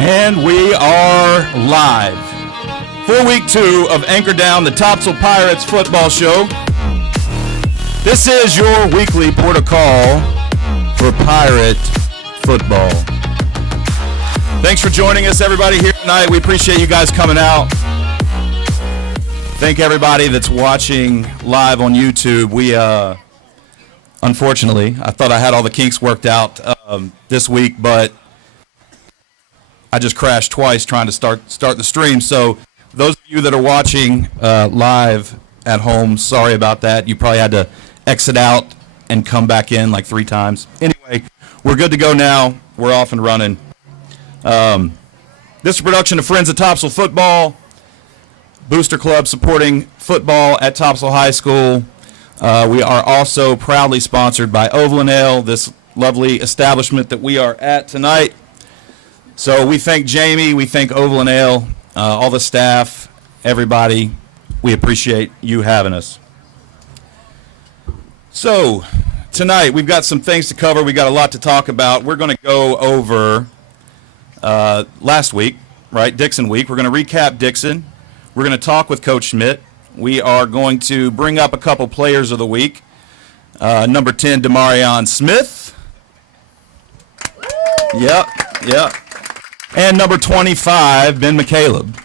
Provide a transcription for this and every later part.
And we are live for week 2 of Anchor Down, the Topsail Pirates football show. This is your weekly port of call for Pirate football. Thanks for joining us, everybody, here tonight. We appreciate you guys coming out. Thank everybody that's watching live on YouTube. We, unfortunately, I thought I had all the kinks worked out this week, but I just crashed twice trying to start the stream. So those of you that are watching live at home, sorry about that. You probably had to exit out and come back in like 3 times. Anyway, we're good to go now. We're off and running. This is a production of Friends of Topsail Football, Booster Club supporting football at Topsail High School. We are also proudly sponsored by Oval and Ale, this lovely establishment that we are at tonight. So we thank Jamie, we thank Oval and Ale, all the staff, everybody. We appreciate you having us. So tonight we've got some things to cover. We've got a lot to talk about. We're going to go over last week, right, Dixon week. We're going to recap Dixon. We're going to talk with Coach Schmidt. We are going to bring up a couple players of the week. Number 10, Demarion Smith. Yep. And number 25, Ben McCaleb.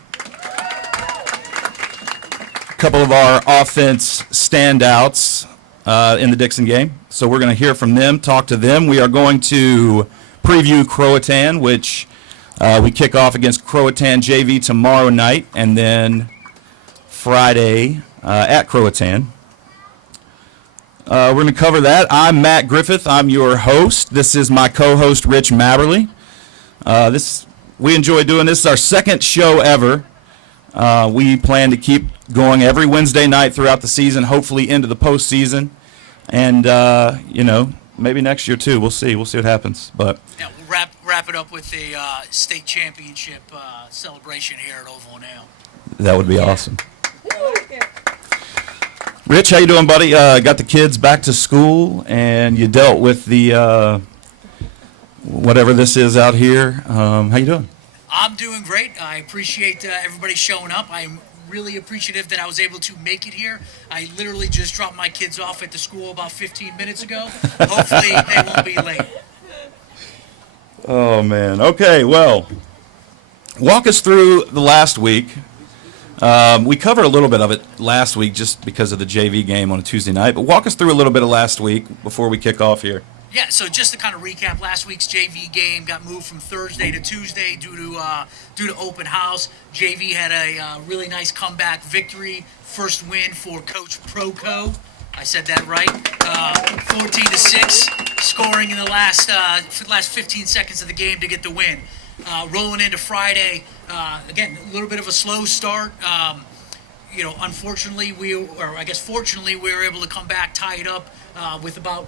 A couple of our offense standouts in the Dixon game. So we're going to hear from them, talk to them. We are going to preview Croatan, which we kick off against Croatan JV tomorrow night, and then Friday at Croatan. We're going to cover that. I'm Matt Griffith. I'm your host. This is my co-host, Rich Mabberley. We enjoy doing this. It's our second show ever. We plan to keep going every Wednesday night throughout the season, hopefully into the postseason. And, maybe next year too. We'll see. We'll see what happens. But yeah, we'll wrap it up with a state championship celebration here at Oval and Ale. That would be awesome. Rich, how you doing, buddy? Got the kids back to school, and you dealt with the whatever this is out here. How you doing? I'm doing great. I appreciate everybody showing up. I'm really appreciative that I was able to make it here. I literally just dropped my kids off at the school about 15 minutes ago. Hopefully they won't be late. Oh, man. Okay, well, walk us through the last week. We covered a little bit of it last week just because of the JV game on a Tuesday night, but walk us through a little bit of last week before we kick off here. Yeah, so just to kind of recap, last week's JV game got moved from Thursday to Tuesday due to open house. JV had a really nice comeback victory, first win for Coach Proco. I said that right. 14-6, scoring in the last 15 seconds of the game to get the win. Rolling into Friday, again, a little bit of a slow start. Unfortunately, fortunately, we were able to come back, tie it up with about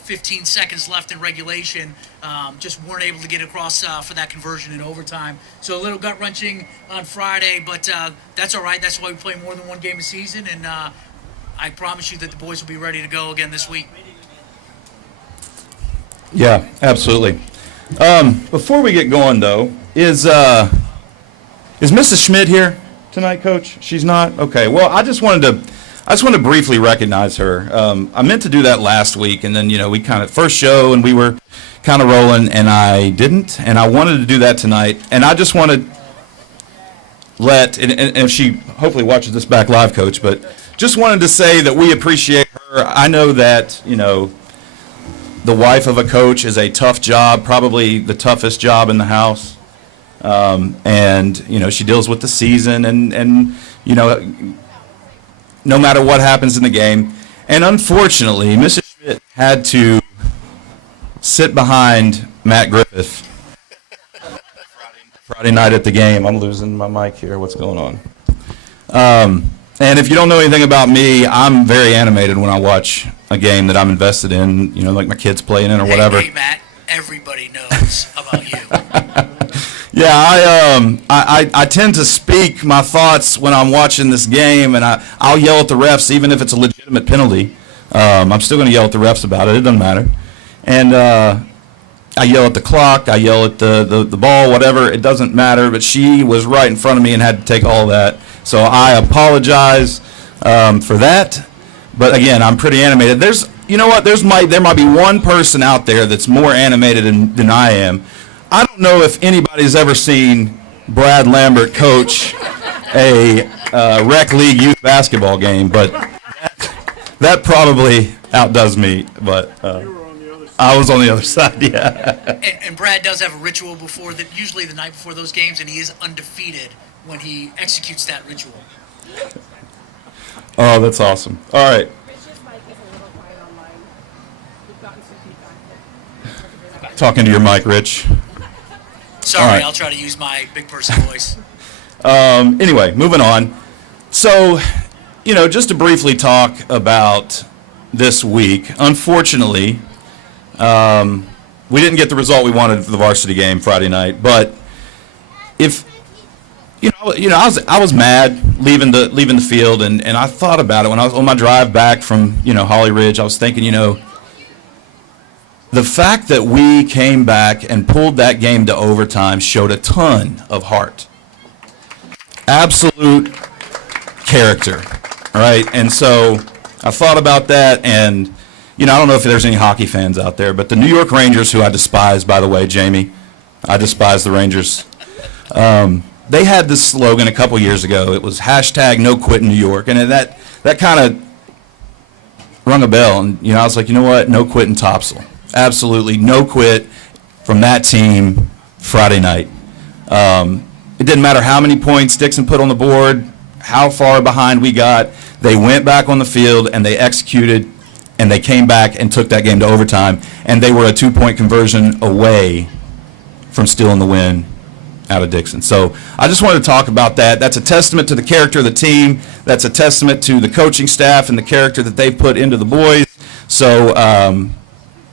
15 seconds left in regulation. Just weren't able to get across for that conversion in overtime. So a little gut-wrenching on Friday, but that's all right. That's why we play more than one game a season, and I promise you that the boys will be ready to go again this week. Yeah, absolutely. Before we get going, though, is Mrs. Schmidt here tonight, Coach? She's not? Okay. Well, I just wanted to briefly recognize her. I meant to do that last week, and then, we kind of first show, and we were kind of rolling, and I didn't, and I wanted to do that tonight, and I just wanted and she hopefully watches this back live, Coach, but just wanted to say that we appreciate her. I know that, the wife of a coach is a tough job, probably the toughest job in the house. And, she deals with the season and no matter what happens in the game. And unfortunately, Mrs. Schmidt had to sit behind Matt Griffith Friday night at the game. I'm losing my mic here. What's going on? And if you don't know anything about me, I'm very animated when I watch a game that I'm invested in, like my kids playing in or whatever. Hey, Matt, everybody knows about you. Yeah, I tend to speak my thoughts when I'm watching this game, and I'll yell at the refs even if it's a legitimate penalty. I'm still going to yell at the refs about it. It doesn't matter. And I I yell at the clock, I yell at the ball, whatever, it doesn't matter, but she was right in front of me and had to take all that. So I apologize for that. But again, I'm pretty animated. You know what, there might be one person out there that's more animated than I am. I don't know if anybody's ever seen Brad Lambert coach a rec league youth basketball game, but that probably outdoes me. But I was on the other side, yeah. And Brad does have a ritual before that, usually the night before those games, and he is undefeated when he executes that ritual. Oh, that's awesome. All right. Talking to your mic, Rich. Sorry, All right. I'll try to use my big person voice. Anyway, moving on. So, just to briefly talk about this week, unfortunately, we didn't get the result we wanted for the varsity game Friday night. But if I was mad leaving the field, and I thought about it when I was on my drive back from Holly Ridge. I was thinking, the fact that we came back and pulled that game to overtime showed a ton of heart. Absolute character, all right? And so I thought about that, and, I don't know if there's any hockey fans out there, but the New York Rangers, who I despise, by the way, Jamie, I despise the Rangers. They had this slogan a couple years ago. It was #NoQuitInNewYork, and that kind of rung a bell. And, I was like, you know what? No quit in Topsail. Absolutely no quit from that team Friday night. It didn't matter how many points Dixon put on the board, how far behind we got. They went back on the field and they executed, and they came back and took that game to overtime, and they were a 2-point conversion away from stealing the win out of Dixon. So I just wanted to talk about that. That's a testament to the character of the team. That's a testament to the coaching staff and the character that they've put into the boys. So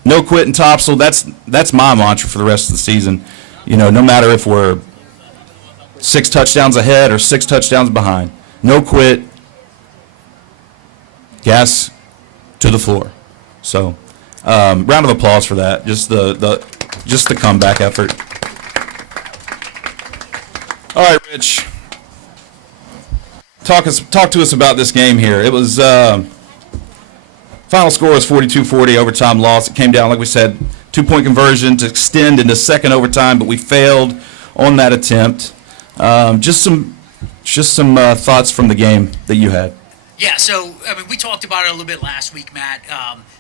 no quit in Topsail. That's my mantra for the rest of the season. No matter if we're 6 touchdowns ahead or 6 touchdowns behind. No quit. Gas to the floor. So round of applause for that. Just the comeback effort. All right, Rich. Talk to us about this game here. It was final score was 42-40, overtime loss. It came down, like we said, 2-point conversion to extend into second overtime, but we failed on that attempt. Just some thoughts from the game that you had. Yeah, so, we talked about it a little bit last week, Matt.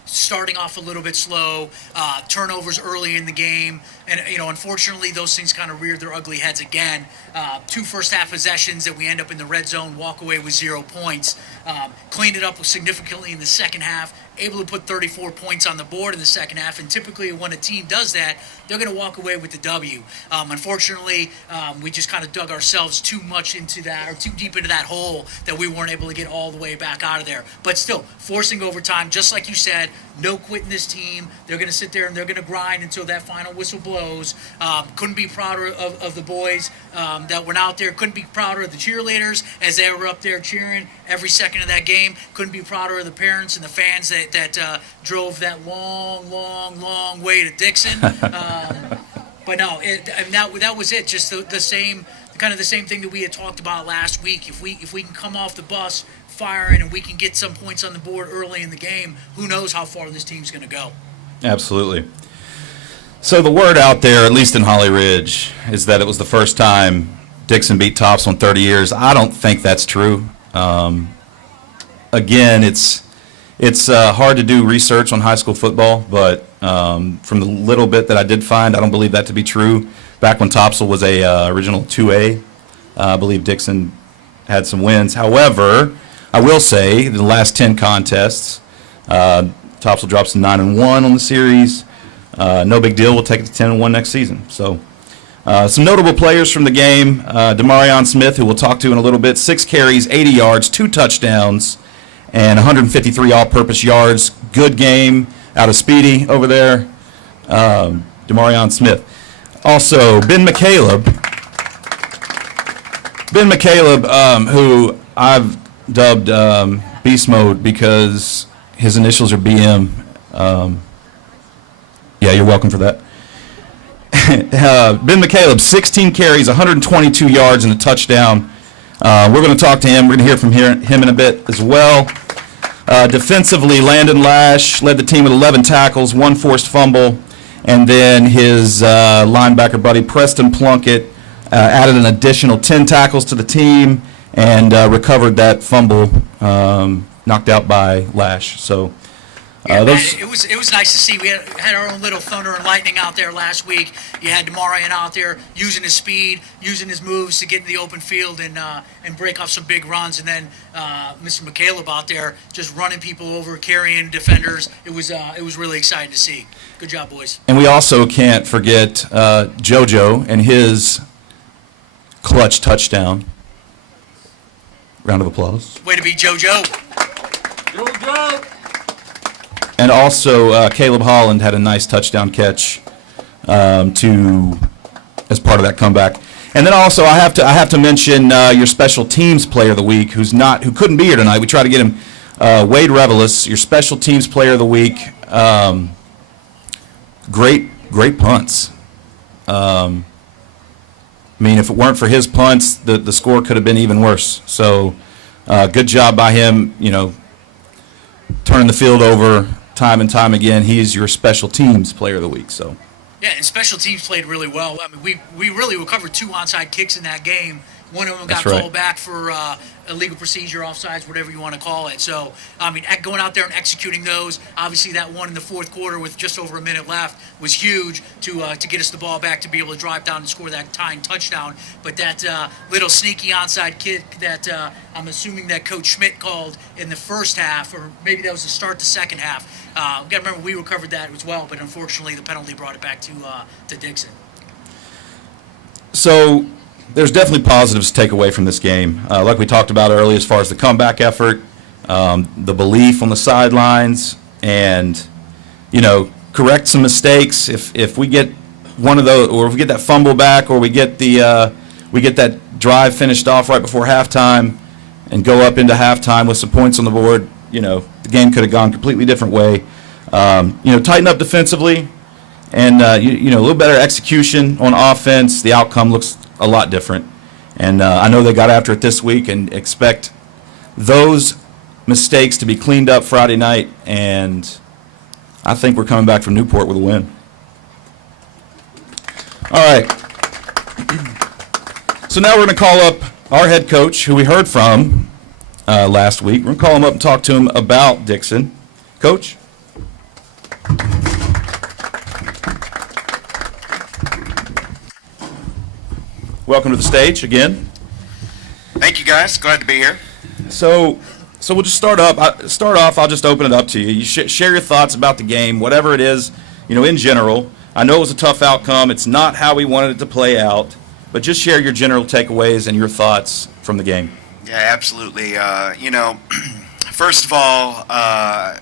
Starting off a little bit slow, turnovers early in the game, and, unfortunately, those things kind of reared their ugly heads again. 2 first-half possessions that we end up in the red zone, walk away with 0 points. Cleaned it up significantly in the second half, able to put 34 points on the board in the second half, and typically when a team does that, they're going to walk away with the W. Unfortunately, we just kind of dug ourselves too much into that, or too deep into that hole, that we weren't able to get all the way back out of there. But still, forcing overtime, just like you said, no quitting this team. They're going to sit there and they're going to grind until that final whistle blows. Couldn't be prouder of the boys that were out there. Couldn't be prouder of the cheerleaders as they were up there cheering every second of that game. Couldn't be prouder of the parents and the fans that drove that long way to Dixon. But no, that was it. Just the same thing that we had talked about last week. If we can come off the bus firing and we can get some points on the board early in the game, who knows how far this team's going to go. Absolutely. So the word out there, at least in Holly Ridge, is that it was the first time Dixon beat Topsail in 30 years. I don't think that's true. Again, it's hard to do research on high school football, but from the little bit that I did find, I don't believe that to be true. Back when Topsail was a original 2A, I believe Dixon had some wins. However, I will say the last 10 contests, Topsail drops to 9-1 on the series. No big deal. We'll take it to 10-1 next season. So some notable players from the game. Demarion Smith, who we'll talk to in a little bit, 6 carries, 80 yards, 2 touchdowns, and 153 all-purpose yards. Good game out of Speedy over there. Demarion Smith. Also, Ben McCaleb, who I've dubbed Beast Mode because his initials are BM. Yeah, you're welcome for that. Ben McCaleb, 16 carries, 122 yards, and a touchdown. We're going to talk to him. We're going to hear from him in a bit as well. Defensively, Landon Lash led the team with 11 tackles, 1 forced fumble, and then his linebacker buddy Preston Plunkett added an additional 10 tackles to the team and recovered that fumble knocked out by Lash. So Yeah, it was nice to see. We had our own little thunder and lightning out there last week. You had Demarion out there using his speed, using his moves to get in the open field and break off some big runs. And then Mr. McCaleb out there just running people over, carrying defenders. It was really exciting to see. Good job, boys. And we also can't forget JoJo and his clutch touchdown. Round of applause. Way to be JoJo. JoJo! And also, Caleb Holland had a nice touchdown catch as part of that comeback. And then also, I have to mention your special teams player of the week, who couldn't be here tonight. We tried to get him, Wade Revelis, your special teams player of the week. Great punts. I mean, if it weren't for his punts, the score could have been even worse. So, good job by him. Turning the field over time and time again. He's your special teams player of the week. So. Yeah, and special teams played really well. I mean, we really recovered 2 onside kicks in that game. One of them got called back for illegal procedure, offsides, whatever you want to call it. So, I mean, going out there and executing those, obviously that one in the fourth quarter with just over a minute left was huge to get us the ball back to be able to drive down and score that tying touchdown. But that little sneaky onside kick that I'm assuming that Coach Schmidt called in the first half, or maybe that was the start the second half. You got to remember we recovered that as well, but unfortunately the penalty brought it back to Dixon. So there's definitely positives to take away from this game. Like we talked about earlier, as far as the comeback effort, the belief on the sidelines, and correct some mistakes. If we get one of those, or if we get that fumble back, or we get that drive finished off right before halftime, and go up into halftime with some points on the board, the game could have gone a completely different way. Tighten up defensively, and a little better execution on offense. The outcome looks a lot different. And I know they got after it this week, and expect those mistakes to be cleaned up Friday night. And I think we're coming back from Newport with a win. All right. So now we're going to call up our head coach, who we heard from last week. We're going to call him up and talk to him about Dixon. Coach? Welcome to the stage again. Thank you, guys. Glad to be here. So we'll just start off. I'll just open it up to you. You share your thoughts about the game, whatever it is, in general. I know it was a tough outcome. It's not how we wanted it to play out, but just share your general takeaways and your thoughts from the game. Yeah, absolutely. First of all,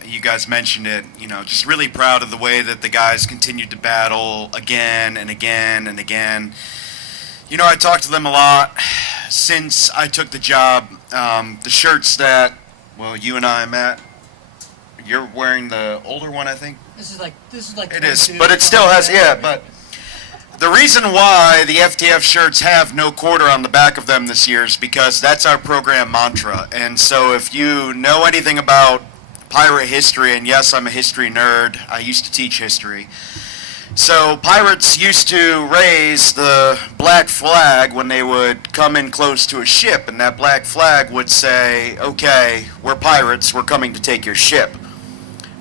you guys mentioned it, just really proud of the way that the guys continued to battle again and again and again. I talked to them a lot since I took the job. The shirts that, you and I, Matt, you're wearing the older one, I think? This is like it is, but it still has, but the reason why the FTF shirts have no quarter on the back of them this year is because that's our program mantra. And so if you know anything about pirate history, and yes, I'm a history nerd, I used to teach history. So pirates used to raise the black flag when they would come in close to a ship, and that black flag would say, okay, we're pirates, we're coming to take your ship.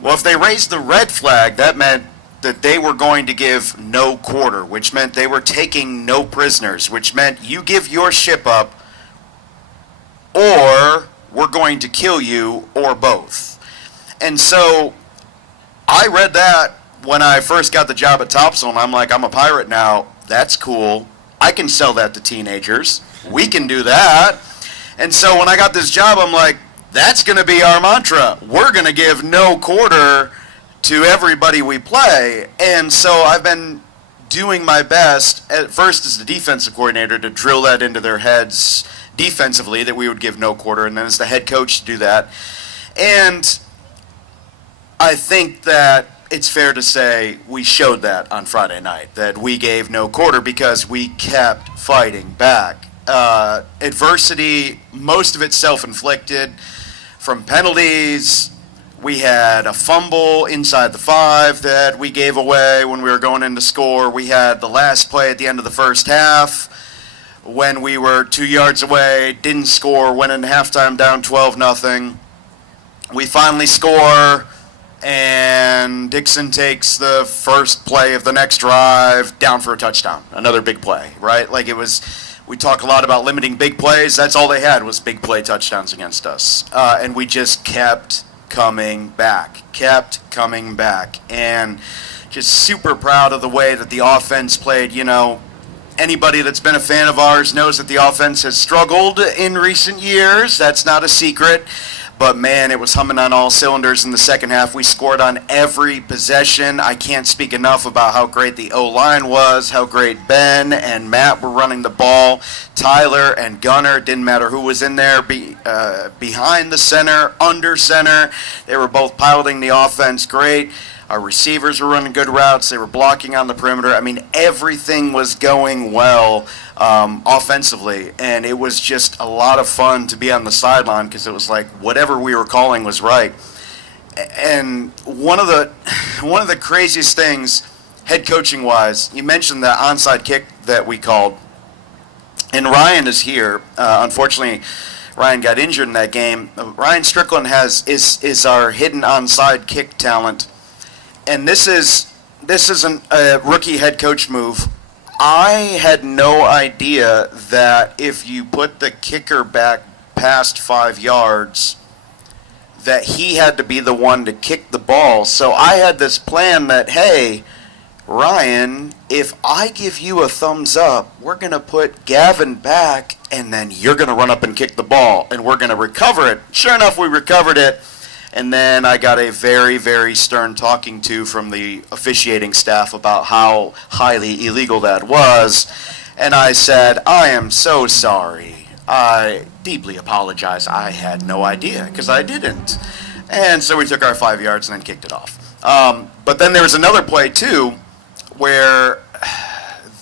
Well, if they raised the red flag, that meant that they were going to give no quarter, which meant they were taking no prisoners, which meant you give your ship up, or we're going to kill you, or both. And so I read that when I first got the job at Topsail, and I'm like, I'm a pirate now. That's cool. I can sell that to teenagers. We can do that. And so when I got this job, I'm like, that's going to be our mantra. We're going to give no quarter to everybody we play. And so I've been doing my best, at first as the defensive coordinator, to drill that into their heads defensively, that we would give no quarter, and then as the head coach to do that. And I think that it's fair to say we showed that on Friday night, that we gave no quarter because we kept fighting back. Adversity, most of it self-inflicted, from penalties. We had a fumble inside the 5 that we gave away when we were going in to score. We had the last play at the end of the first half when we were 2 yards away, didn't score, went into halftime down 12-0. We finally score, and Dixon takes the first play of the next drive down for a touchdown. Another big play, right? Like it was, we talk a lot about limiting big plays. That's all they had was big play touchdowns against us. And we just kept coming back, and just super proud of the way that the offense played. You know, anybody that's been a fan of ours knows that the offense has struggled in recent years. That's not a secret. But, man, it was humming on all cylinders in the second half. We scored on every possession. I can't speak enough about how great the O-line was, how great Ben and Matt were running the ball. Tyler and Gunner, didn't matter who was in there, behind the center, under center. They were both piloting the offense great. Our receivers were running good routes. They were blocking on the perimeter. I mean, everything was going well offensively, and it was just a lot of fun to be on the sideline because it was like whatever we were calling was right. And one of the craziest things, head coaching wise, you mentioned the onside kick that we called, and Ryan is here. Unfortunately, Ryan got injured in that game. Ryan Strickland is our hidden onside kick talent. And this isn't a rookie head coach move. I had no idea that if you put the kicker back past 5 yards, that he had to be the one to kick the ball. So I had this plan that, hey, Ryan, if I give you a thumbs up, we're going to put Gavin back, and then you're going to run up and kick the ball, and we're going to recover it. Sure enough, we recovered it. And then I got a very, very stern talking to from the officiating staff about how highly illegal that was. And I said, I am so sorry. I deeply apologize. I had no idea because I didn't. And so we took our 5 yards and then kicked it off. But then there was another play, too, where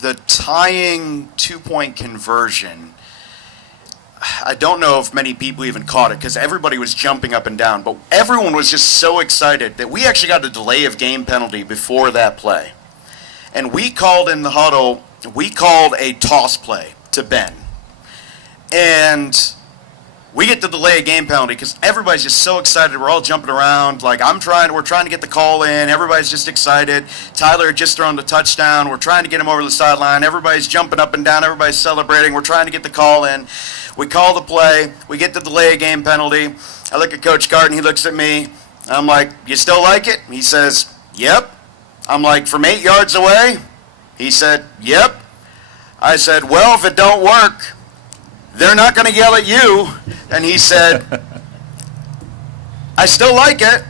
the tying two-point conversion, I don't know if many people even caught it because everybody was jumping up and down, but everyone was just so excited that we actually got a delay of game penalty before that play. And we called in the huddle, we called a toss play to Ben. And we get the delay of game penalty because everybody's just so excited. We're all jumping around. Like we're trying to get the call in. Everybody's just excited. Tyler had just thrown the touchdown. We're trying to get him over the sideline. Everybody's jumping up and down. Everybody's celebrating. We're trying to get the call in. We call the play. We get the delay of game penalty. I look at Coach Carton. He looks at me. I'm like, you still like it? He says, yep. I'm like, from 8 yards away? He said, yep. I said, well, if it don't work, they're not going to yell at you. And he said, I still like it.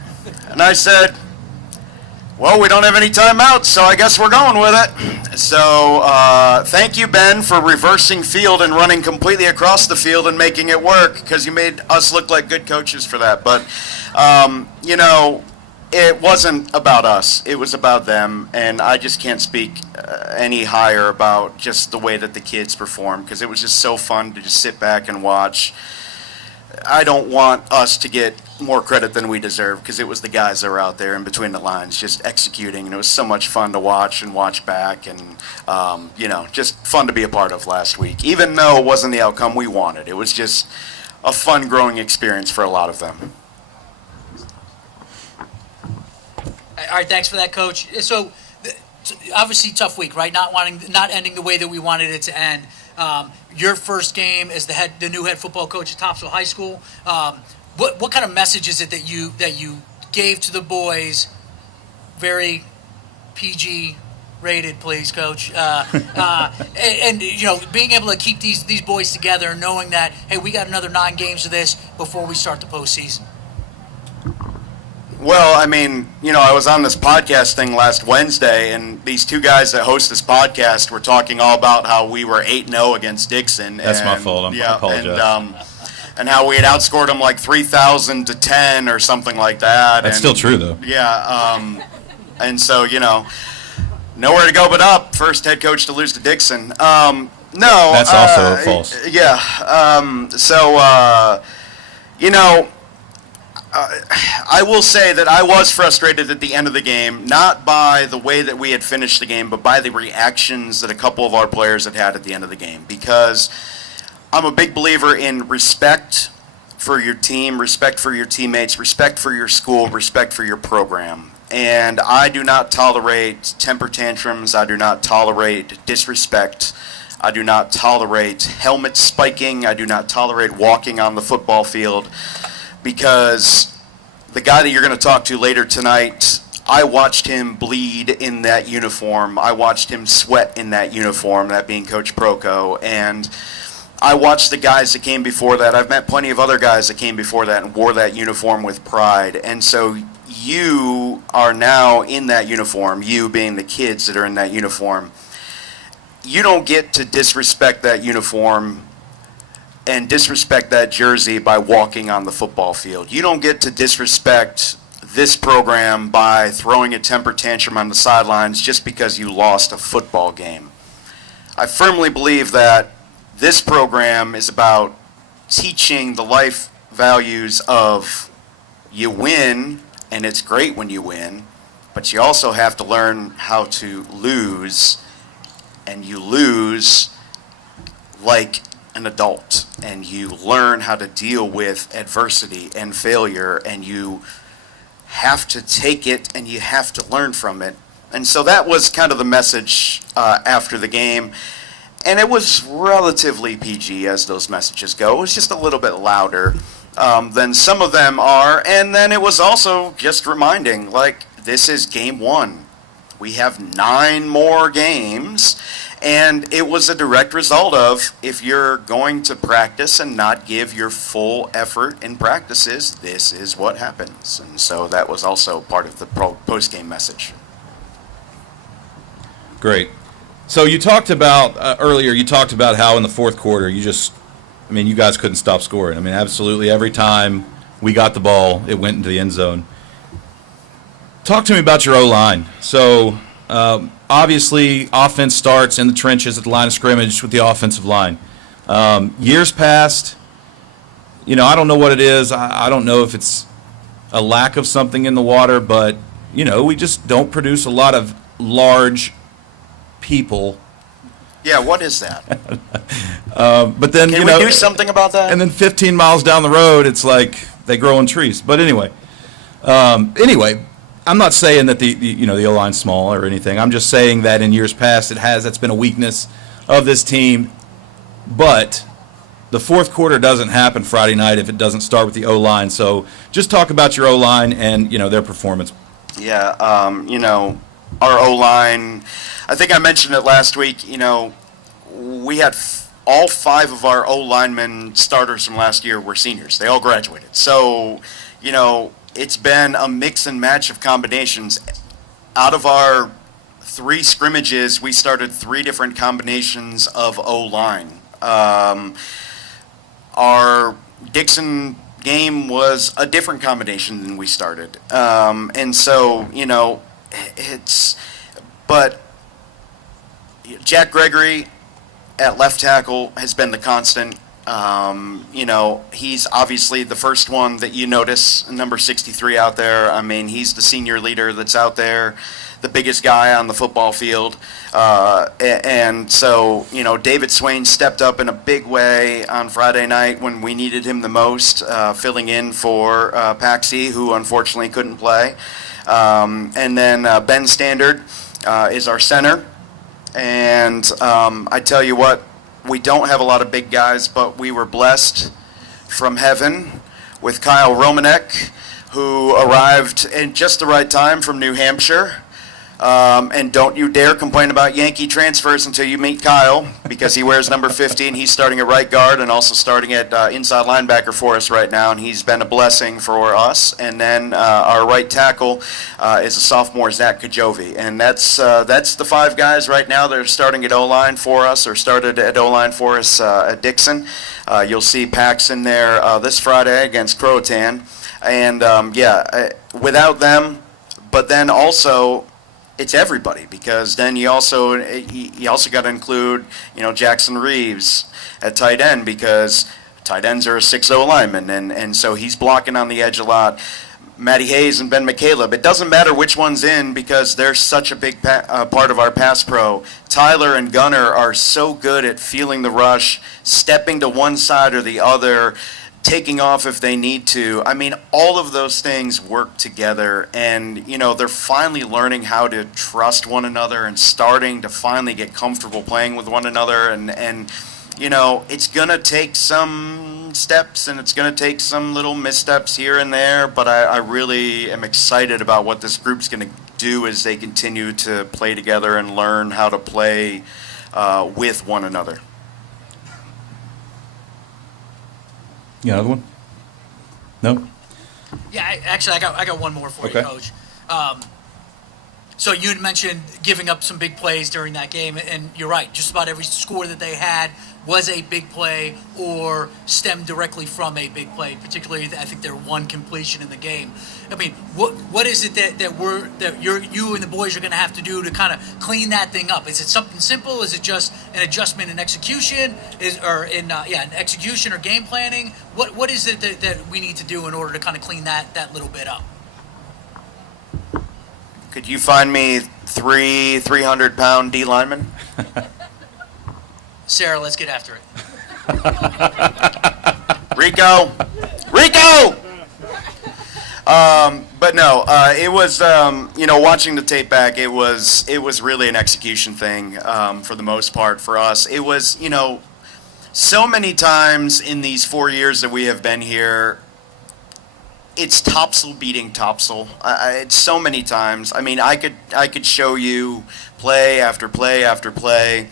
And I said, well, we don't have any timeouts, so I guess we're going with it. So thank you, Ben, for reversing field and running completely across the field and making it work because you made us look like good coaches for that. But, it wasn't about us. It was about them, and I just can't speak any higher about just the way that the kids performed because it was just so fun to just sit back and watch. I don't want us to get more credit than we deserve because it was the guys that were out there in between the lines just executing, and it was so much fun to watch and watch back and, just fun to be a part of last week. Even though it wasn't the outcome we wanted, it was just a fun growing experience for a lot of them. All right, thanks for that, Coach. So, obviously, tough week, right? Not ending the way that we wanted it to end. Your first game as the new head football coach at Topsail High School. What kind of message is it that you gave to the boys? Very PG rated, please, Coach. And being able to keep these boys together, knowing that hey, we got another 9 games of this before we start the postseason. Well, I mean, I was on this podcast thing last Wednesday, and these two guys that host this podcast were talking all about how we were 8-0 against Dixon. That's my fault. I apologize. And how we had outscored them like 3,000 to 10 or something like that. That's still true, though. Yeah. And so, nowhere to go but up. First head coach to lose to Dixon. No. That's also false. Yeah. I will say that I was frustrated at the end of the game, not by the way that we had finished the game, but by the reactions that a couple of our players had at the end of the game. Because I'm a big believer in respect for your team, respect for your teammates, respect for your school, respect for your program. And I do not tolerate temper tantrums. I do not tolerate disrespect. I do not tolerate helmet spiking. I do not tolerate walking on the football field. Because the guy that you're going to talk to later tonight, I watched him bleed in that uniform. I watched him sweat in that uniform, that being Coach Proco. And I watched the guys that came before that. I've met plenty of other guys that came before that and wore that uniform with pride. And so you are now in that uniform, you being the kids that are in that uniform. You don't get to disrespect that uniform and disrespect that jersey by walking on the football field. You don't get to disrespect this program by throwing a temper tantrum on the sidelines just because you lost a football game. I firmly believe that this program is about teaching the life values of you win, and it's great when you win, but you also have to learn how to lose, and you lose like an adult, and you learn how to deal with adversity and failure, and you have to take it and you have to learn from it. And so that was kind of the message after the game. And it was relatively PG as those messages go. It was just a little bit louder than some of them are. And then it was also just reminding, this is game 1. We have 9 more games. And it was a direct result of, if you're going to practice and not give your full effort in practices, this is what happens. And so that was also part of the post-game message. Great. So you talked about, earlier, you talked about how in the fourth quarter you guys couldn't stop scoring. Absolutely every time we got the ball, it went into the end zone. Talk to me about your O-line. So, obviously, offense starts in the trenches at the line of scrimmage with the offensive line. Years past, I don't know what it is. I don't know if it's a lack of something in the water, but, we just don't produce a lot of large people. Yeah, what is that? But then, Can we do something about that? And then 15 miles down the road, it's like they grow in trees. But anyway, I'm not saying that the O-line's small or anything. I'm just saying that in years past that's been a weakness of this team. But the fourth quarter doesn't happen Friday night if it doesn't start with the O-line. So just talk about your O-line and their performance. Yeah, our O-line, I think I mentioned it last week, we had all 5 of our O-linemen starters from last year were seniors. They all graduated. So, it's been a mix and match of combinations. Out of our 3 scrimmages, we started 3 different combinations of O-line. Our Dixon game was a different combination than we started. And so, but Jack Gregory at left tackle has been the constant. He's obviously the first one that you notice, number 63 out there. He's the senior leader that's out there, the biggest guy on the football field. And so, David Swain stepped up in a big way on Friday night when we needed him the most, filling in for Paxi, who unfortunately couldn't play. And then Ben Standard is our center. And I tell you what, we don't have a lot of big guys, but we were blessed from heaven with Kyle Romanek, who arrived in just the right time from New Hampshire. And don't you dare complain about Yankee transfers until you meet Kyle, because he wears number 50, and he's starting at right guard and also starting at inside linebacker for us right now, and he's been a blessing for us. And then our right tackle is a sophomore, Zach Kajovi, and that's the 5 guys right now that are starting at O-line for us, or started at O-line for us at Dixon. You'll see Pax in there this Friday against Croatan, and without them, But then also, it's everybody, because then you also got to include, Jackson Reeves at tight end, because tight ends are a 6-0 lineman, and so he's blocking on the edge a lot. Matty Hayes and Ben McCaleb. It doesn't matter which one's in, because they're such a big part of our pass pro. Tyler and Gunner are so good at feeling the rush, stepping to one side or the other, taking off if they need to. I mean, all of those things work together, and they're finally learning how to trust one another and starting to finally get comfortable playing with one another, and it's going to take some steps, and it's going to take some little missteps here and there, but I really am excited about what this group's going to do as they continue to play together and learn how to play with one another. You got another one? No? Yeah, I got one more for Okay. you, Coach. So you had mentioned giving up some big plays during that game, and you're right. Just about every score that they had was a big play or stemmed directly from a big play. Particularly, I think their one completion in the game. I mean, what is it that you and the boys are going to have to do to kind of clean that thing up? Is it something simple? Is it just an adjustment in execution? An execution or game planning? What is it that we need to do in order to kind of clean that little bit up? Could you find me 300-pound D linemen? Sarah, let's get after it. Rico! But no, it was, watching the tape back, it was really an execution thing for the most part for us. It was, so many times in these 4 years that we have been here, it's Topsail beating Topsail. It's so many times. I mean, I could show you play after play after play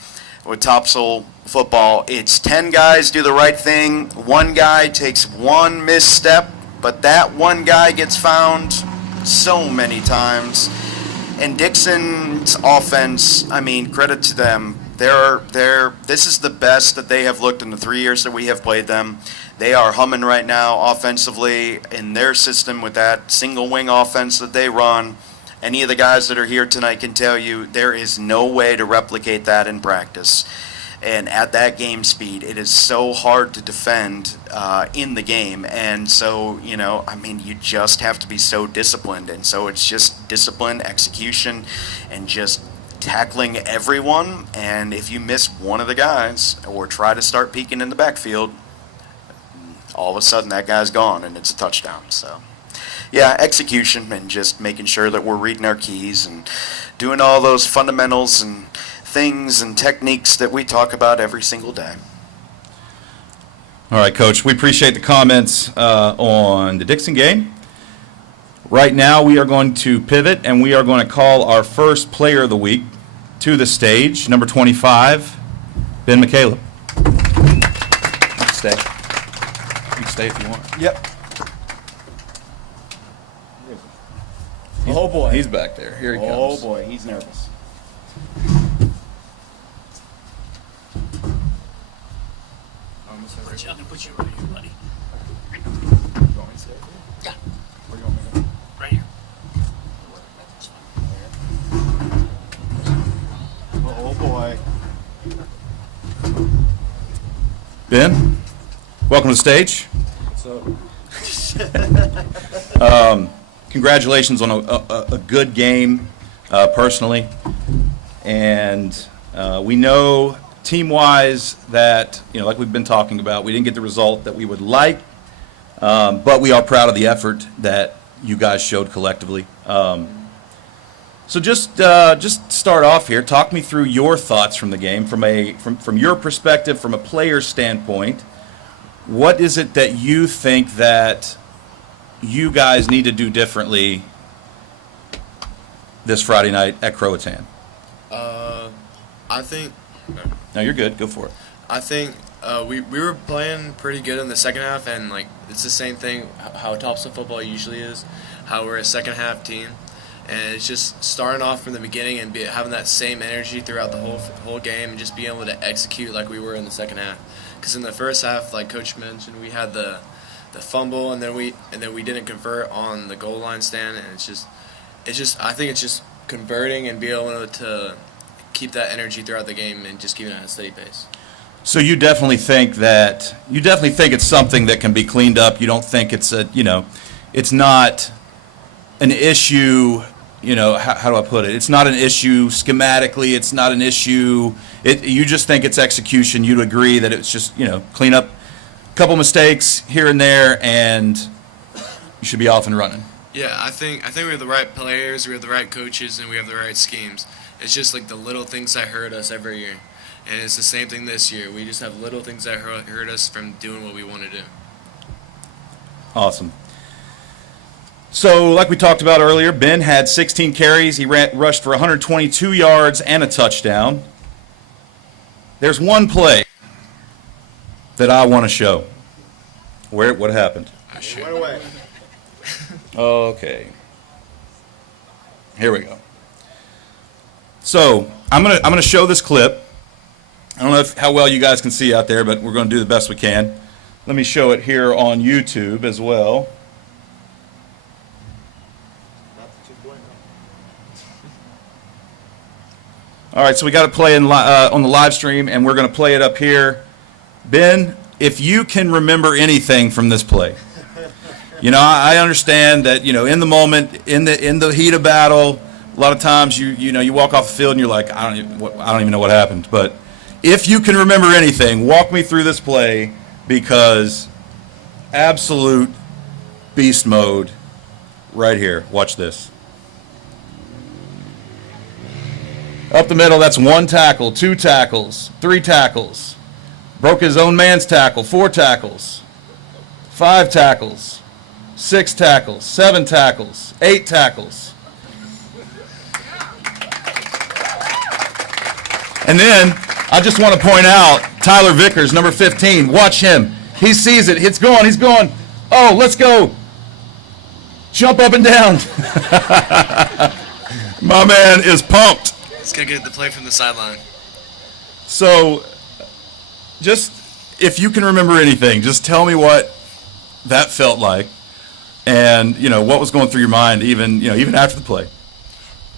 with Topsail football. It's 10 guys do the right thing. One guy takes one misstep, but that one guy gets found so many times. And Dixon's offense, I mean, credit to them. This is the best that they have looked in the 3 years that we have played them. They are humming right now offensively in their system with that single wing offense that they run. Any of the guys that are here tonight can tell you there is no way to replicate that in practice. And at that game speed, it is so hard to defend in the game. And so, you just have to be so disciplined. And so it's just discipline, execution, and just tackling everyone. And if you miss one of the guys or try to start peeking in the backfield, all of a sudden that guy's gone and it's a touchdown. So, yeah, execution and just making sure that we're reading our keys and doing all those fundamentals and things and techniques that we talk about every single day. All right, Coach, we appreciate the comments on the Dixon game. Right now we are going to pivot and we are going to call our first player of the week to the stage, number 25, Ben McCaleb. You can stay. You can stay if you want. Yep. Oh boy. He's back there. Here he comes. Oh boy, he's nervous. I'm gonna put you right here, buddy. You want me to stay? Yeah, Where do you want me to go? right here. Oh boy. Ben, welcome to the stage. What's up? Congratulations on a good game, personally. And we know team-wise that, like we've been talking about, we didn't get the result that we would like, but we are proud of the effort that you guys showed collectively. So just start off here. Talk me through your thoughts from the game, from your perspective, from a player's standpoint. What is it that you think that you guys need to do differently this Friday night at Croatan? I think No, you're good. Go for it. I think we were playing pretty good in the second half, and it's the same thing how Topsail football usually is, how we're a second half team, and it's just starting off from the beginning and having that same energy throughout the whole game and just being able to execute like we were in the second half. Because in the first half, like Coach mentioned, we had the fumble and then we didn't convert on the goal line stand, and I think it's just converting and being able to keep that energy throughout the game and just keeping it at a steady pace. So you definitely think it's something that can be cleaned up. You don't think it's it's not an issue. How do I put it? It's not an issue schematically. It's not an issue. You just think it's execution. You'd agree that it's just clean up a couple mistakes here and there, and you should be off and running. Yeah, I think we have the right players, we have the right coaches, and we have the right schemes. It's just like the little things that hurt us every year. And it's the same thing this year. We just have little things that hurt us from doing what we want to do. Awesome. So, like we talked about earlier, Ben had 16 carries. He rushed for 122 yards and a touchdown. There's one play that I want to show. What happened? Went away. Okay. Here we go. So, I'm gonna show this clip. I don't know how well you guys can see out there, but we're going to do the best we can. Let me show it here on YouTube as well. All right, so we got to play on the live stream, and we're going to play it up here. Ben, if you can remember anything from this play, I understand that in the moment, in the heat of battle, a lot of times you walk off the field and you're like, I don't even know what happened. But if you can remember anything, walk me through this play, because absolute beast mode right here. Watch this. Up the middle, that's 1 tackle, 2 tackles, 3 tackles. Broke his own man's tackle, 4 tackles, 5 tackles, 6 tackles, 7 tackles, 8 tackles. And then I just want to point out Tyler Vickers, number 15. Watch him. He sees it. He's going. Oh, let's go. Jump up and down. My man is pumped. Let's go get the play from the sideline. So, just if you can remember anything, just tell me what that felt like, and what was going through your mind, even after the play.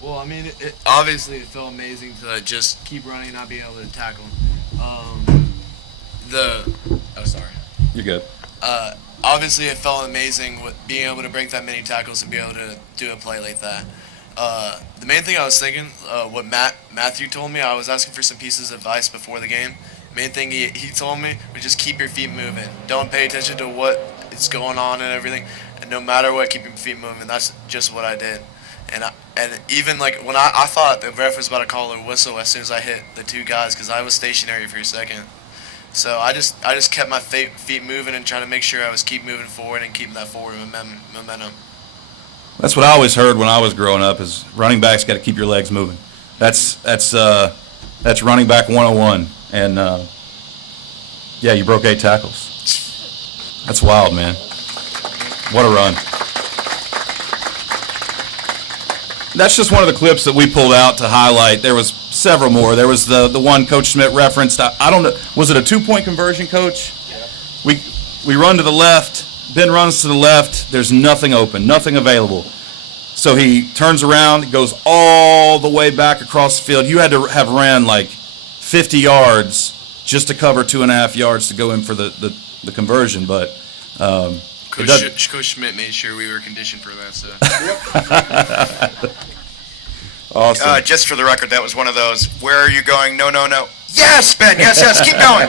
Well, I mean, obviously it felt amazing to just keep running and not be able to tackle. Sorry. You're good. Obviously it felt amazing with being able to break that many tackles and be able to do a play like that. The main thing I was thinking, what Matthew told me, I was asking for some pieces of advice before the game. Main thing he told me was just keep your feet moving. Don't pay attention to what is going on and everything. And no matter what, keep your feet moving. That's just what I did. And even like when I thought the ref was about to call a whistle as soon as I hit the 2 guys, because I was stationary for a second. So I just kept my feet moving and trying to make sure I was keep moving forward and keeping that forward momentum. That's what I always heard when I was growing up, is running backs got to keep your legs moving. That's running back 101. And yeah, you broke 8 tackles. That's wild, man. What a run. That's just one of the clips that we pulled out to highlight. There was several more. There was the one Coach Schmidt referenced. I don't know. Was it a 2-point conversion, Coach? Yeah. We run to the left. Ben runs to the left. There's nothing open, nothing available. So he turns around, goes all the way back across the field. You had to have ran like 50 yards just to cover 2.5 yards to go in for the conversion. But Coach Schmidt made sure we were conditioned for that. So. Awesome. Just for the record, that was one of those, where are you going? No. Yes, Ben, yes, keep going.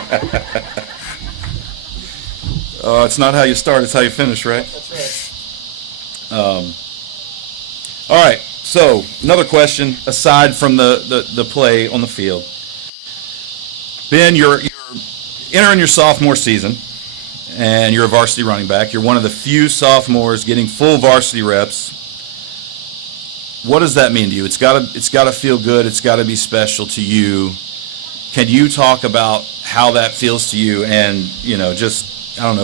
It's not how you start, it's how you finish, right? That's right. All right, so another question, aside from the play on the field. Ben, you're entering your sophomore season, and you're a varsity running back. You're one of the few sophomores getting full varsity reps. What does that mean to you? It's got to feel good. It's got to be special to you. Can you talk about how that feels to you, and just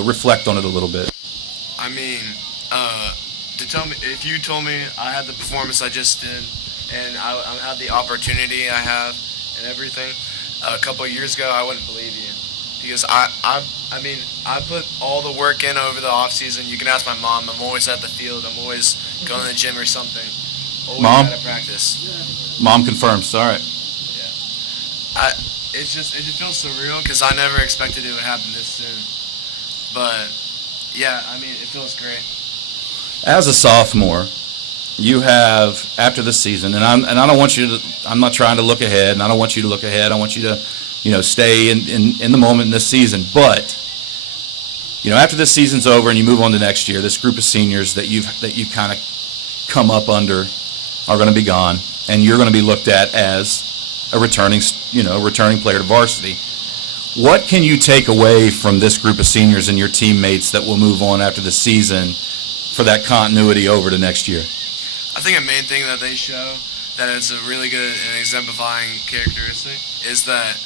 reflect on it a little bit? I mean, to tell me, if you told me I had the performance I just did, and I had the opportunity I have and everything a couple of years ago, I wouldn't believe you, because I mean I put all the work in over the off season. You can ask my mom. I'm always at the field. I'm always going to the gym or something. always Mom? at practice. Mom confirms. All right. It just feels surreal because I never expected it would happen this soon. But yeah, I mean, it feels great. As a sophomore, you have, after the season, and I don't want you to, I'm not trying to look ahead, and I don't want you to look ahead. I want you to, stay in the moment in this season. But, after this season's over and you move on to next year, this group of seniors that you've kind of come up under are going to be gone, and you're going to be looked at as a returning player to varsity. What can you take away from this group of seniors and your teammates that will move on after the season for that continuity over to next year? I think a main thing that they show that is a really good and exemplifying characteristic is that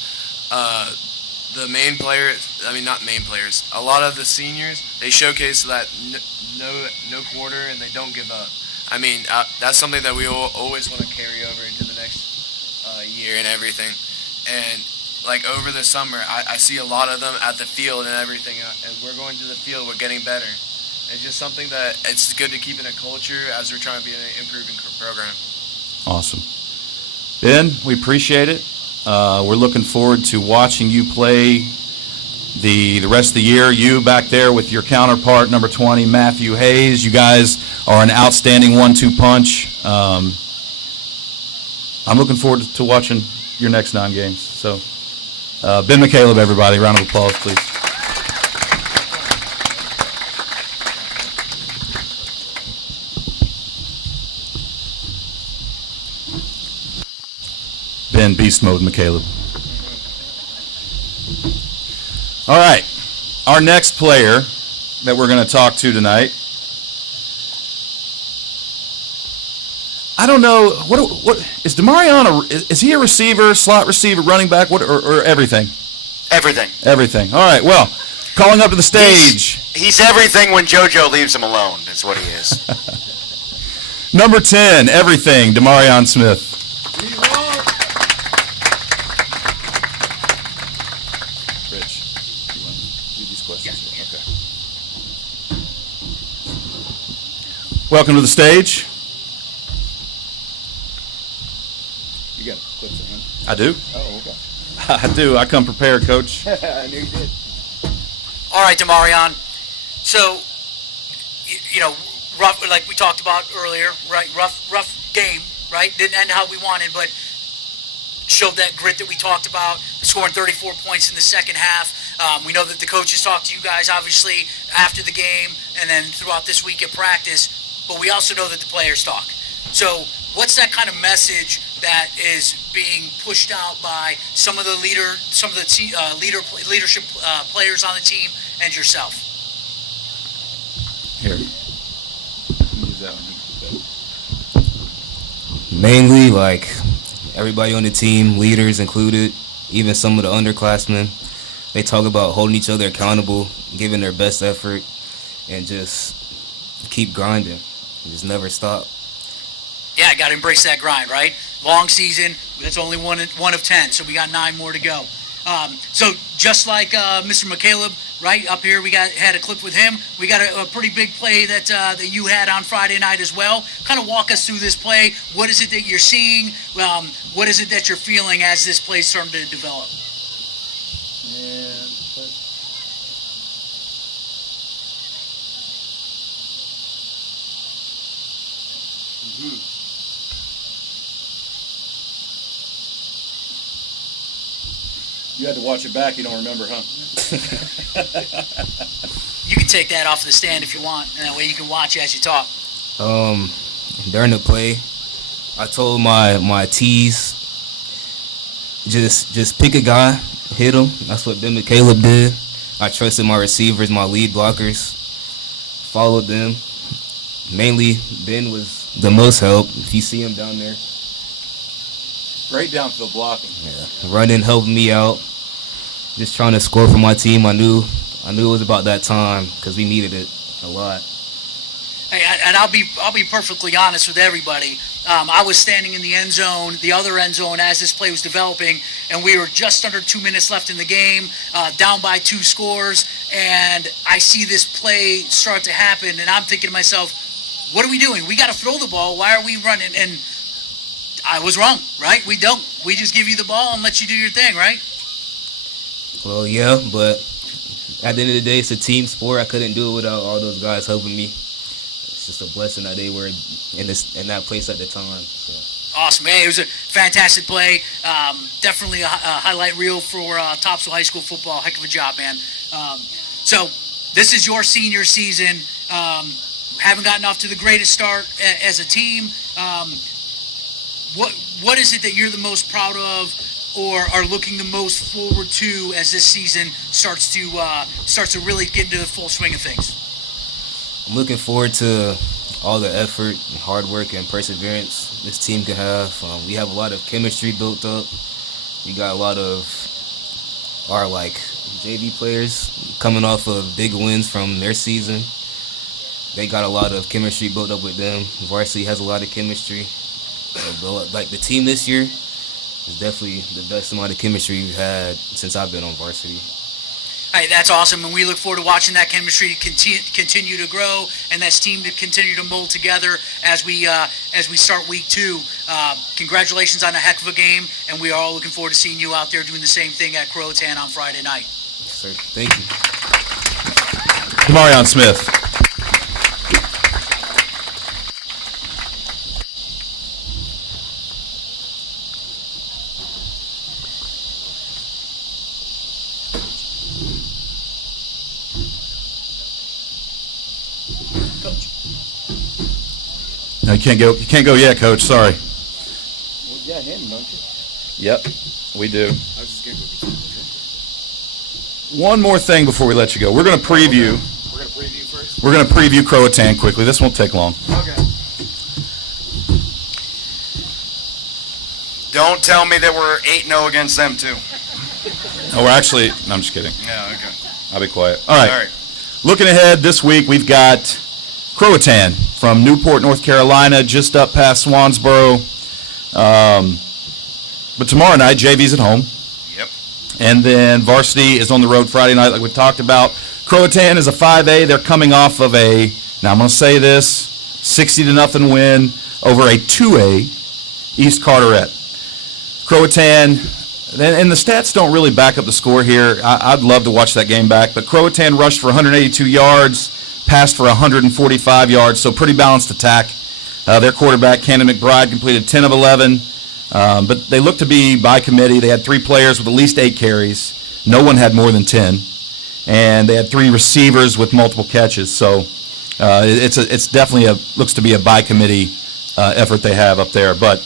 the main players, not main players, a lot of the seniors, they showcase that no quarter and they don't give up. That's something that we always want to carry over into the next year and everything. And over the summer, I see a lot of them at the field and everything, and we're going to the field, we're getting better. It's just something that it's good to keep in a culture as we're trying to be an improving program. Awesome. Ben, we appreciate it. We're looking forward to watching you play the rest of the year. You back there with your counterpart, number 20, Matthew Hayes. You guys are an outstanding 1-2 punch. I'm looking forward to watching your next 9 games. So, Ben McCaleb, everybody. Round of applause, please. Ben, beast mode, McCaleb. All right. Our next player that we're going to talk to tonight, I don't know, what is Demarion, is he a receiver, slot receiver, running back, or everything? Everything. Everything. All right, well, calling up to the stage. He's everything when JoJo leaves him alone, is what he is. Number 10, everything, Demarion Smith. Rich, you want to do these questions? Okay. Welcome to the stage. You got clips in hand? I do. Oh, okay. I do. I come prepared, Coach. I knew you did. All right, Demarion. So, rough, like we talked about earlier, right? Rough game, right? Didn't end how we wanted, but showed that grit that we talked about, scoring 34 points in the second half. We know that the coaches talked to you guys, obviously, after the game and then throughout this week at practice, but we also know that the players talk. So what's that kind of message that is being pushed out by some of the leadership players on the team and yourself? Here. Use that one. Mainly, everybody on the team, leaders included, even some of the underclassmen, they talk about holding each other accountable, giving their best effort, and just keep grinding. Just never stop. Yeah, got to embrace that grind, right? Long season, that's only one of 10, so we got 9 more to go. So just like Mr. McCaleb, right, up here, we had a clip with him. We got a pretty big play that you had on Friday night as well. Kind of walk us through this play. What is it that you're seeing? What is it that you're feeling as this play is starting to develop? You had to watch it back. You don't remember, huh? You can take that off the stand if you want, and that way you can watch as you talk. During the play, I told my T's, just pick a guy, hit him. That's what Ben McCaleb did. I trusted my receivers, my lead blockers, followed them. Mainly, Ben was the most help. If you see him down there, Great downfield blocking. yeah, running, helping me out. Just trying to score for my team. I knew it was about that time because we needed it a lot. Hey, and I'll be perfectly honest with everybody. I was standing in the end zone, the other end zone, as this play was developing, and we were just under 2 minutes left in the game, down by 2 scores, and I see this play start to happen, and I'm thinking to myself, what are we doing? We got to throw the ball. Why are we running? And I was wrong, right? We don't. We just give you the ball and let you do your thing, right? Well, yeah, but at the end of the day, it's a team sport. I couldn't do it without all those guys helping me. It's just a blessing that they were in that place at the time. So. Awesome. Hey, it was a fantastic play. Definitely a highlight reel for Topsail High School football. Heck of a job, man. So this is your senior season. Haven't gotten off to the greatest start as a team. What is it that you're the most proud of, or are looking the most forward to as this season starts to really get into the full swing of things? I'm looking forward to all the effort and hard work and perseverance this team can have. We have a lot of chemistry built up. We got a lot of our JV players coming off of big wins from their season. They got a lot of chemistry built up with them. Varsity has a lot of chemistry. The team this year is definitely the best amount of chemistry we've had since I've been on varsity. All right, that's awesome, and we look forward to watching that chemistry continue to grow, and that team to continue to mold together as we start week 2. Congratulations on a heck of a game, and we are all looking forward to seeing you out there doing the same thing at Croatan on Friday night. Yes, sir. Thank you. Demarion Smith. No, you can't go. You can't go yet, Coach. Sorry. Well, you got him, don't you? Yep, we do. I was just gonna go. One more thing before we let you go. We're going to preview. We're gonna preview first. We're going to preview Croatan quickly. This won't take long. Okay. Don't tell me that we're 8-0 against them too. Oh, we're actually. No, I'm just kidding. Yeah, okay. I'll be quiet. All right. All right. Looking ahead this week, we've got Croatan from Newport, North Carolina, just up past Swansboro. But tomorrow night, JV's at home. Yep. And then varsity is on the road Friday night, like we talked about. Croatan is a 5A. They're coming off of now I'm going to say this, 60-0 win over a 2A East Carteret. Croatan, and the stats don't really back up the score here. I'd love to watch that game back, but Croatan rushed for 182 yards, passed for 145 yards, so pretty balanced attack. Their quarterback, Cannon McBride, completed 10 of 11, but they look to be by committee. They had 3 players with at least 8 carries. No one had more than 10, and they had 3 receivers with multiple catches. So it's definitely looks to be a by committee effort they have up there. But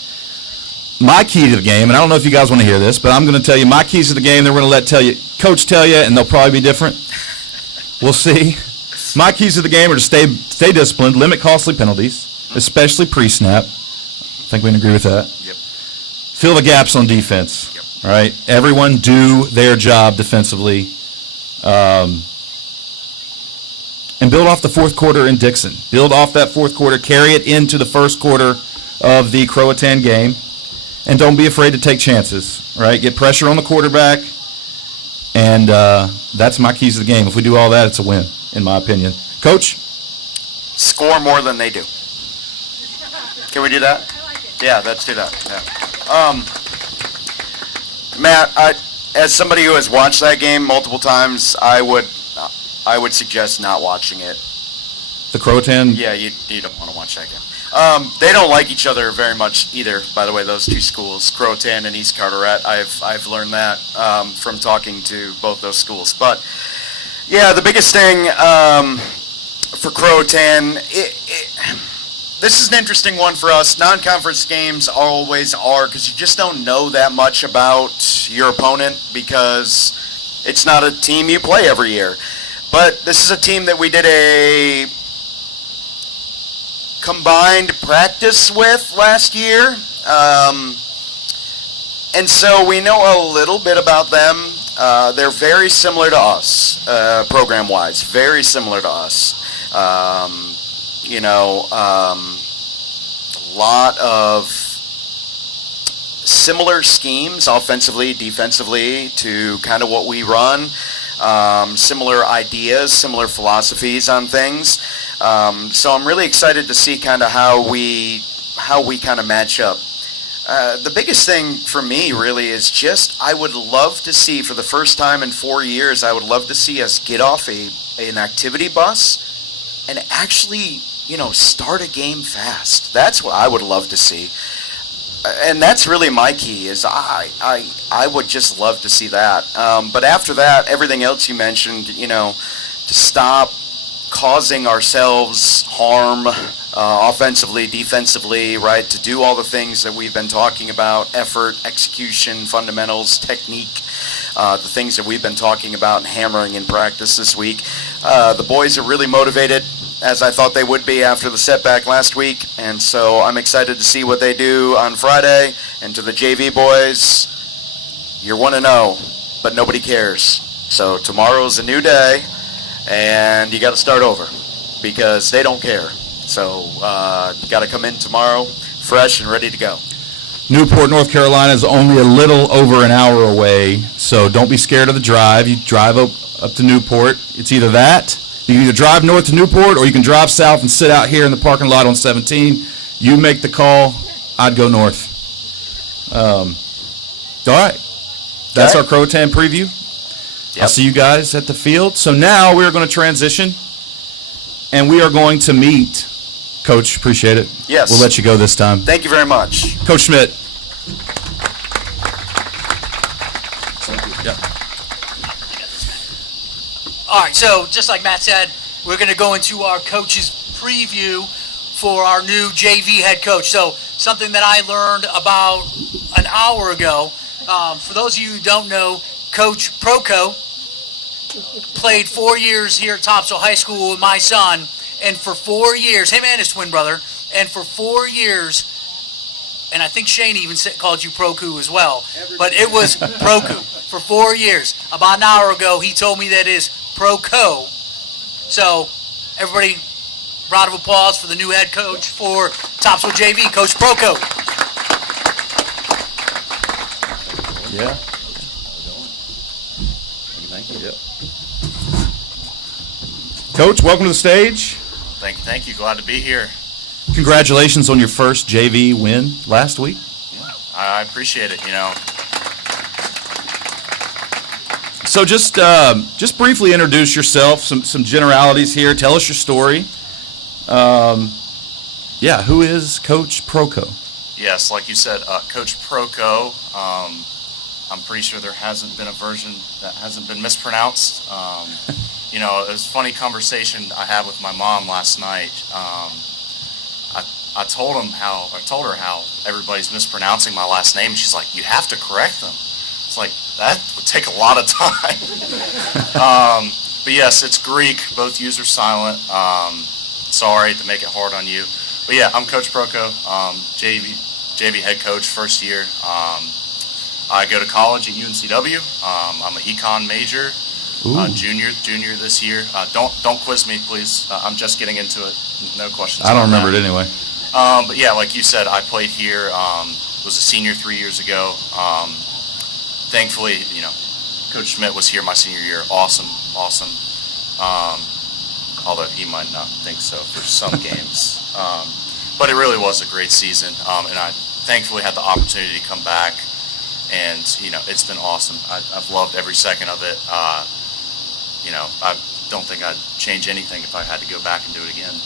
my key to the game, and I don't know if you guys want to hear this, but I'm going to tell you my keys to the game. Then we're going to let Coach tell you, and they'll probably be different. We'll see. My keys to the game are to stay disciplined, limit costly penalties, especially pre-snap. I think we can agree with that. Yep. Fill the gaps on defense. Yep. All right? Everyone do their job defensively. And build off the fourth quarter in Dixon. Build off that fourth quarter. Carry it into the first quarter of the Croatan game. And don't be afraid to take chances. All right? Get pressure on the quarterback. And that's my keys to the game. If we do all that, it's a win, in my opinion. Coach? Score more than they do. Can we do that? I like it. Yeah, let's do that. Yeah. Matt, as somebody who has watched that game multiple times, I would suggest not watching it. The Croatan? Yeah, you don't want to watch that game. They don't like each other very much either, by the way, those two schools, Croatan and East Carteret. I've learned that from talking to both those schools. But, yeah, the biggest thing for Croatan, this is an interesting one for us. Non-conference games always are because you just don't know that much about your opponent because it's not a team you play every year. But this is a team that we did a combined practice with last year. And so we know a little bit about them. They're very similar to us, program-wise, very similar to us. A lot of similar schemes, offensively, defensively, to kind of what we run. Similar ideas, similar philosophies on things. So I'm really excited to see kind of how we kind of match up. The biggest thing for me really is just I would love to see, for the first time in 4 years, I would love to see us get off an activity bus and actually, start a game fast. That's what I would love to see. And that's really my key is I would just love to see that. But after that, everything else you mentioned, to stop causing ourselves harm offensively, defensively, right? To do all the things that we've been talking about, effort, execution, fundamentals, technique, the things that we've been talking about and hammering in practice this week. The boys are really motivated, as I thought they would be after the setback last week, and so I'm excited to see what they do on Friday. And to the JV boys, you're 1-0, but nobody cares. So tomorrow's a new day, and you got to start over because they don't care. So you got to come in tomorrow fresh and ready to go. Newport, North Carolina is only a little over an hour away, so don't be scared of the drive. You drive up to Newport. It's either that. You can either drive north to Newport or you can drive south and sit out here in the parking lot on 17. You make the call. I'd go north. All right. That's our Croatan preview. Yep. I'll see you guys at the field. So now we're going to transition, and we are going to meet Coach. Appreciate it. Yes. We'll let you go this time. Thank you very much. Coach Schmidt. Yeah. All right, so just like Matt said, we're going to go into our coach's preview for our new JV head coach. So something that I learned about an hour ago. For those of you who don't know, Coach Proco played 4 years here at Topsail High School with my son, and for 4 years, him and his twin brother, and for 4 years, and I think Shane even called you Proku as well, but it was Proku for 4 years. About an hour ago, he told me that it is Proco. So, everybody, round of applause for the new head coach for Topsail JV, Coach Proco. Yeah. Thank you. Yep. Coach, welcome to the stage. Thank you. Glad to be here. Congratulations on your first JV win last week. I appreciate it. So just briefly introduce yourself, some generalities here. Tell us your story. Who is Coach Proco? Yes, like you said, Coach Proco. I'm pretty sure there hasn't been a version that hasn't been mispronounced. It was a funny conversation I had with my mom last night. I told her how everybody's mispronouncing my last name, and she's like, "You have to correct them." It's like, that would take a lot of time. But yes, it's Greek. Both U's are silent. Sorry to make it hard on you. But yeah, I'm Coach Proco, JV head coach, first year. I go to college at UNCW. I'm an econ major, junior this year. Don't quiz me, please. I'm just getting into it. No questions. I don't remember it anyway. But yeah, like you said, I played here. Was a senior 3 years ago. Thankfully, Coach Schmidt was here my senior year. Awesome. Although he might not think so for some games. But it really was a great season. And I thankfully had the opportunity to come back. And, it's been awesome. I've loved every second of it. I don't think I'd change anything if I had to go back and do it again.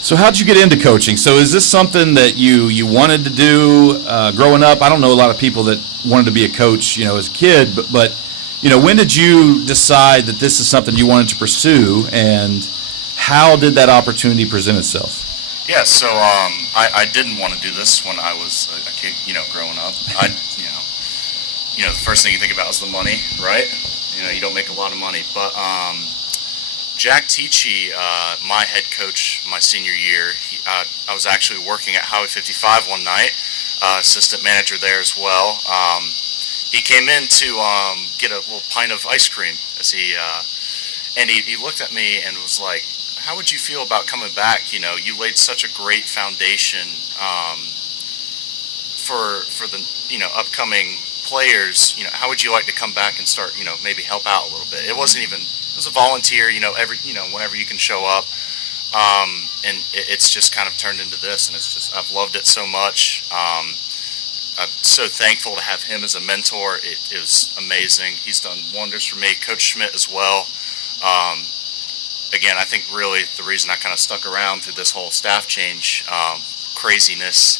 So how'd you get into coaching? So is this something that you wanted to do growing up? I don't know a lot of people that wanted to be a coach, as a kid, but when did you decide that this is something you wanted to pursue, and how did that opportunity present itself? Yeah, so I didn't want to do this when I was a kid, growing up. The first thing you think about is the money, right? You don't make a lot of money, but Jack Tichy, my head coach my senior year, I was actually working at Highway 55 one night, assistant manager there as well. He came in to get a little pint of ice cream and he looked at me and was like, "How would you feel about coming back? You laid such a great foundation for the upcoming players. How would you like to come back and start maybe help out a little bit?" It was a volunteer, whenever you can show up. And it's just kind of turned into this, and I've loved it so much. I'm so thankful to have him as a mentor. It was amazing. He's done wonders for me. Coach Schmidt as well. Again, I think really the reason I kind of stuck around through this whole staff change craziness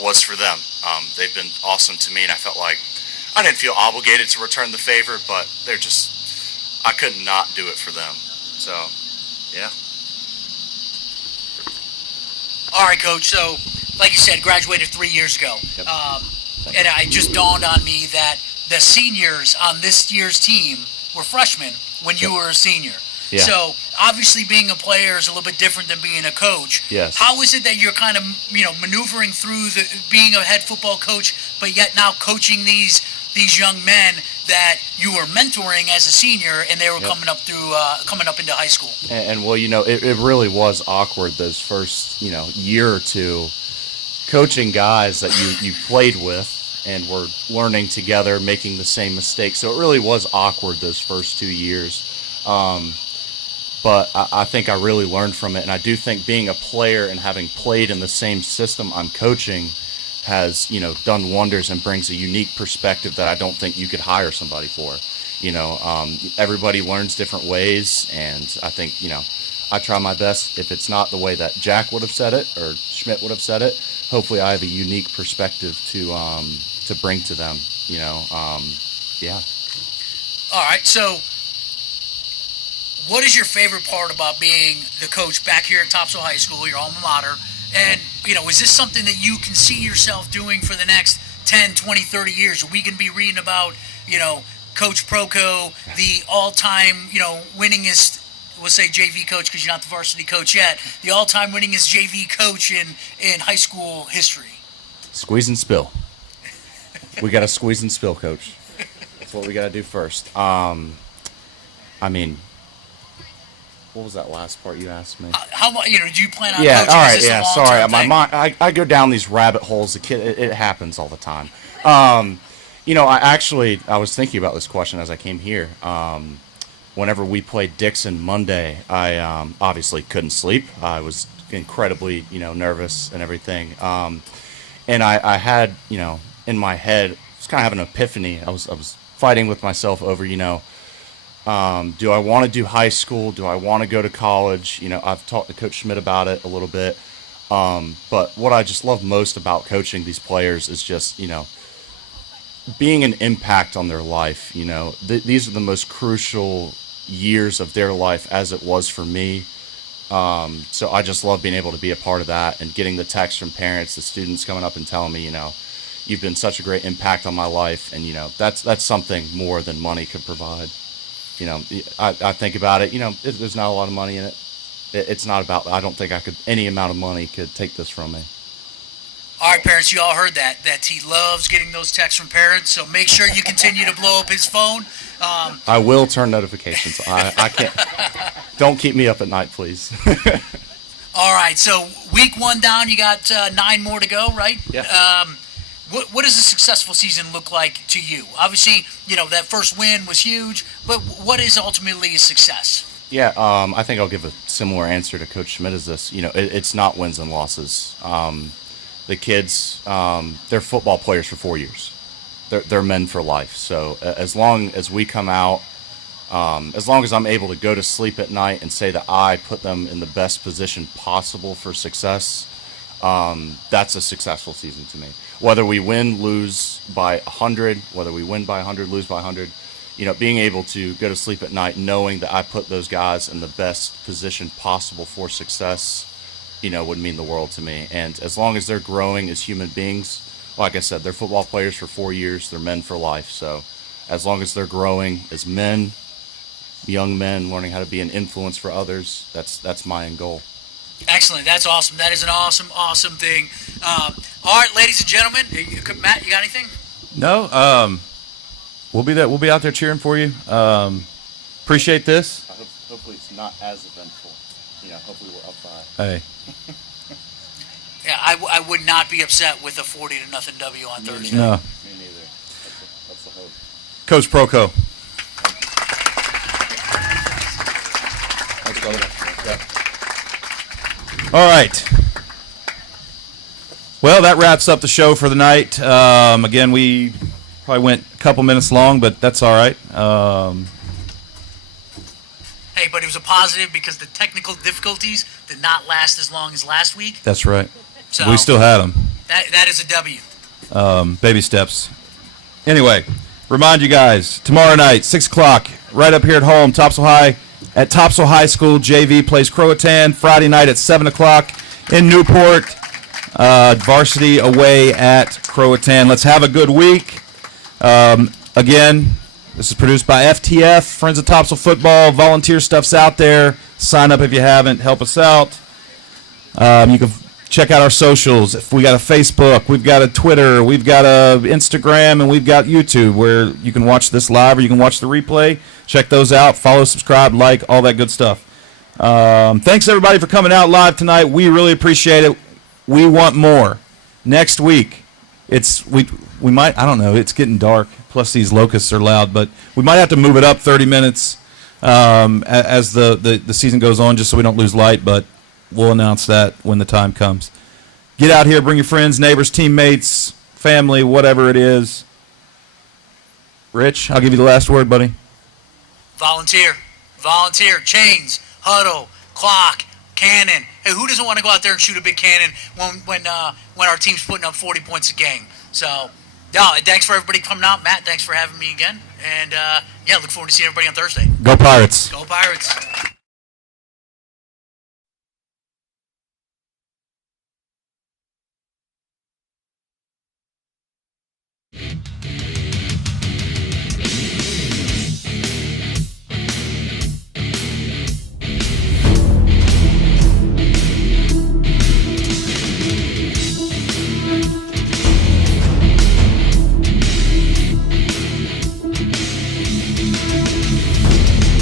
was for them. They've been awesome to me, and I felt like I didn't feel obligated to return the favor, but I could not do it for them. So, yeah. All right, Coach. So, like you said, graduated 3 years ago. Yep. And it just dawned on me that the seniors on this year's team were freshmen when you were a senior. Yeah. So, obviously, being a player is a little bit different than being a coach. Yes. How is it that you're kind of, maneuvering through being a head football coach, but yet now coaching these young men that you were mentoring as a senior, and they were coming up into high school? And well, it really was awkward those first, year or two, coaching guys that you played with and were learning together, making the same mistakes. So it really was awkward those first 2 years. But I think I really learned from it. And I do think being a player and having played in the same system I'm coaching has, done wonders and brings a unique perspective that I don't think you could hire somebody for. Everybody learns different ways, and I think, I try my best. If it's not the way that Jack would have said it or Schmidt would have said it, hopefully I have a unique perspective to bring to them, yeah. All right, so what is your favorite part about being the coach back here at Topsail High School, your alma mater? And, is this something that you can see yourself doing for the next 10, 20, 30 years? Are we going to be reading about, Coach Proco, the all-time, winningest, we'll say JV coach because you're not the varsity coach yet, the all-time winningest JV coach in high school history? Squeeze and spill. We got to squeeze and spill, Coach. That's what we got to do first. What was that last part you asked me? How much, do you plan on Yeah, coaching? all Is right, this a yeah, long-term sorry. My thing? mind, I go down these rabbit holes. It happens all the time. I was thinking about this question as I came here. Whenever we played Dixon Monday, I obviously couldn't sleep. I was incredibly, nervous and everything. And I had, in my head, I was kind of having an epiphany. I was fighting with myself over, do I want to do high school? Do I want to go to college? I've talked to Coach Schmidt about it a little bit. But what I just love most about coaching these players is just, being an impact on their life. These are the most crucial years of their life, as it was for me. So I just love being able to be a part of that and getting the texts from parents, the students coming up and telling me, you've been such a great impact on my life. And, that's something more than money could provide. I think about it, there's not a lot of money in it. It's not about, I don't think any amount of money could take this from me. All right, parents, you all heard that he loves getting those texts from parents, so make sure you continue to blow up his phone. I will turn notifications. I can't. Don't keep me up at night, please. All right, so week 1 down, you got 9 more to go, right? Yeah. What does a successful season look like to you? Obviously, that first win was huge, but what is ultimately a success? Yeah, I think I'll give a similar answer to Coach Schmidt as this. It's not wins and losses. The kids, they're football players for 4 years. They're men for life. So as long as we come out, as long as I'm able to go to sleep at night and say that I put them in the best position possible for success, that's a successful season to me. Whether we win, lose by 100, whether we win by 100, lose by 100, being able to go to sleep at night knowing that I put those guys in the best position possible for success, would mean the world to me. And as long as they're growing as human beings, like I said, they're football players for 4 years, they're men for life. So as long as they're growing as men, young men, learning how to be an influence for others, that's my end goal. Excellent. That's awesome. That is an awesome, awesome thing. All right, ladies and gentlemen, Matt, you got anything? No, we'll be there. We'll be out there cheering for you. Appreciate this. Hopefully it's not as eventful. Hopefully we're up by. Hey, Yeah, I would not be upset with a 40-0 W on Thursday. no, Me neither. That's the hope. Coach Proco. Let's go. Yeah. All right. Well, that wraps up the show for the night. Again, we probably went a couple minutes long, but that's all right. Hey, but it was a positive because the technical difficulties did not last as long as last week. That's right. So We still had them. that is a W. Baby steps. Anyway, remind you guys, tomorrow night, 6 o'clock, right up here at home, Topsail High, at Topsail High School, JV plays Croatan. Friday night at 7 o'clock in Newport, varsity away at Croatan. Let's have a good week. Again, this is produced by FTF, Friends of Topsail Football. Volunteer stuff's out there. Sign up if you haven't. Help us out. You can check out our socials. If we got a Facebook, we've got a Twitter, we've got a Instagram, and we've got YouTube where you can watch this live or you can watch the replay. Check those out. Follow, subscribe, like, all that good stuff. Thanks, everybody, for coming out live tonight. We really appreciate it. We want more. Next week, we might, I don't know, it's getting dark. Plus, these locusts are loud, but we might have to move it up 30 minutes as the season goes on, just so we don't lose light, but we'll announce that when the time comes. Get out here, bring your friends, neighbors, teammates, family, whatever it is. Rich, I'll give you the last word, buddy. Volunteer. Chains, huddle, clock, cannon. Hey, who doesn't want to go out there and shoot a big cannon when our team's putting up 40 points a game? So, thanks for everybody coming out. Matt, thanks for having me again. And, look forward to seeing everybody on Thursday. Go Pirates. Go Pirates.